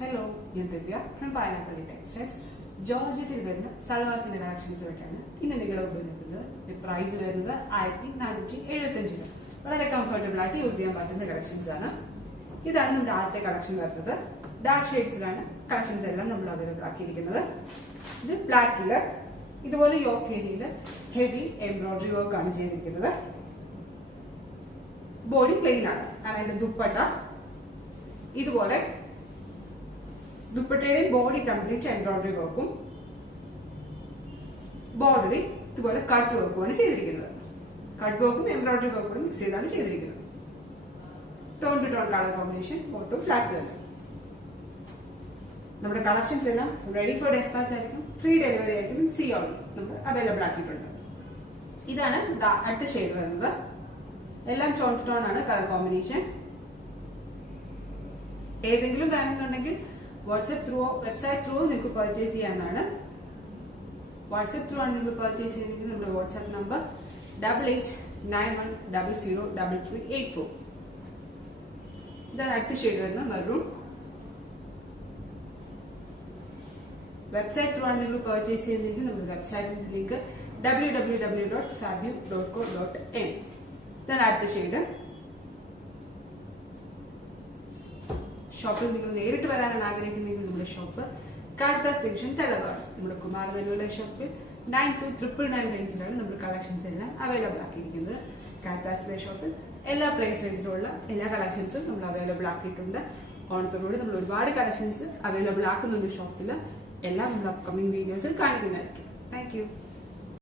Hello, ഞാൻ ദിവ്യ from പായനാപ്പള്ളി textiles. ജോർജറ്റിൽ വരുന്ന സൽവാസിന്റെ collections ആയിട്ടാണ് ഇന്ന് നിങ്ങളുടെ ഉപയോഗിക്കുന്നത്. പ്രൈസ് വരുന്നത് 1475 രൂപ. വളരെ കംഫർട്ടബിൾ ആയിട്ട് യൂസ് ചെയ്യാൻ പറ്റുന്ന കളക്ഷൻസ് ആണ്. ഇതാണ് നമ്മുടെ ആദ്യത്തെ കളക്ഷൻ വരുന്നത്. ഡാർക്ക് ഷെയ്ഡ്സിലാണ് കളക്ഷൻസ് എല്ലാം നമ്മൾ അവൈലബിൾ ആക്കിയിരിക്കുന്നത്. ഇത് ബ്ലാക്കില് ഇതുപോലെ യോക്ക് ഏരിയയിൽ ഹെവി എംബ്രോയിഡറി വർക്ക് ആണ് ചെയ്തിരിക്കുന്നത്. ബോഡി പ്ലെയിൻ ആണ്. അതിന്റെ ദുപ്പട്ട ഇതുപോലെ ദുപ്പട്ടയുടെ ബോഡി കംപ്ലീറ്റ് എംബ്രോയിഡറി വർക്കും ബോർഡറിൽ ഇതുപോലെ കട്ട് വർക്കുമാണ് ചെയ്തിരിക്കുന്നത്. കട്ട് വർക്കും എംബ്രോയിഡറി വർക്കും മിക്സ് ചെയ്താണ് ചെയ്തിരിക്കുന്നത്. Tone to tone colour combination photo flat തന്നെ. നമ്മുടെ കളക്ഷൻസ് എല്ലാം റെഡി ഫോർ ഡെസ്പാച്ച് ആയിരിക്കും. ഫ്രീ ഡെലിവറി ആയിരിക്കും. CO നമ്മൾ അവൈലബിൾ ആക്കിയിട്ടുണ്ട്. ഇതാണ് അടുത്ത ഷെയ്ഡ് വരുന്നത്. എല്ലാം ടോൺ ടു ടോൺ ആണ് കളർ കോമ്പിനേഷൻ. ഏതെങ്കിലും വേണമെന്നുണ്ടെങ്കിൽ വാട്സ്ആപ്പ് ത്രൂ വെബ്സൈറ്റ് ത്രൂ നിങ്ങൾക്ക് പർച്ചേസ് ചെയ്യാവുന്നതാണ്. വാട്സ്ആപ്പ് ത്രൂ ആണ് നിങ്ങൾ പർച്ചേസ് ചെയ്യുന്നതെങ്കിൽ നമ്മുടെ വാട്സ്ആപ്പ് നമ്പർ 8891003384. ഇതാണ് അടുത്ത ഷെയ്ഡ് വരുന്നത് മെറൂൺ. വെബ്സൈറ്റ് ത്രൂ ആണ് നിങ്ങൾ പർച്ചേസ് ചെയ്യുന്നതെങ്കിൽ നമ്മുടെ വെബ്സൈറ്റിന്റെ ലിങ്ക് www.fabiu.co.in. ഇതാണ് അടുത്ത ഷെയ്ഡ്. ഷോപ്പിൽ നിങ്ങൾ നേരിട്ട് വരാനാണ് ആഗ്രഹിക്കുന്നതെങ്കിൽ നമ്മുടെ ഷോപ്പ് കാർത്താസ് ജംഗ്ഷൻ തലവാട്. നമ്മുടെ കുമാരനെല്ലുള്ള ഷോപ്പിൽ 9299 റേഞ്ചിലാണ് നമ്മൾ കളക്ഷൻസ് എല്ലാം അവൈലബിൾ ആക്കിയിരിക്കുന്നത്. കാർത്താസിലെ ഷോപ്പിൽ എല്ലാ പ്രൈസ് റേഞ്ചിലുള്ള എല്ലാ കളക്ഷൻസും നമ്മൾ അവൈലബിൾ ആക്കിയിട്ടുണ്ട്. ഓണത്തോടുകൂടി നമ്മൾ ഒരുപാട് കളക്ഷൻസ് അവൈലബിൾ ആക്കുന്നുണ്ട് ഷോപ്പിൽ. എല്ലാം നമ്മൾ അപ്കമിംഗ് വീഡിയോസിൽ കാണിക്കുന്നതായിരിക്കും. Thank you.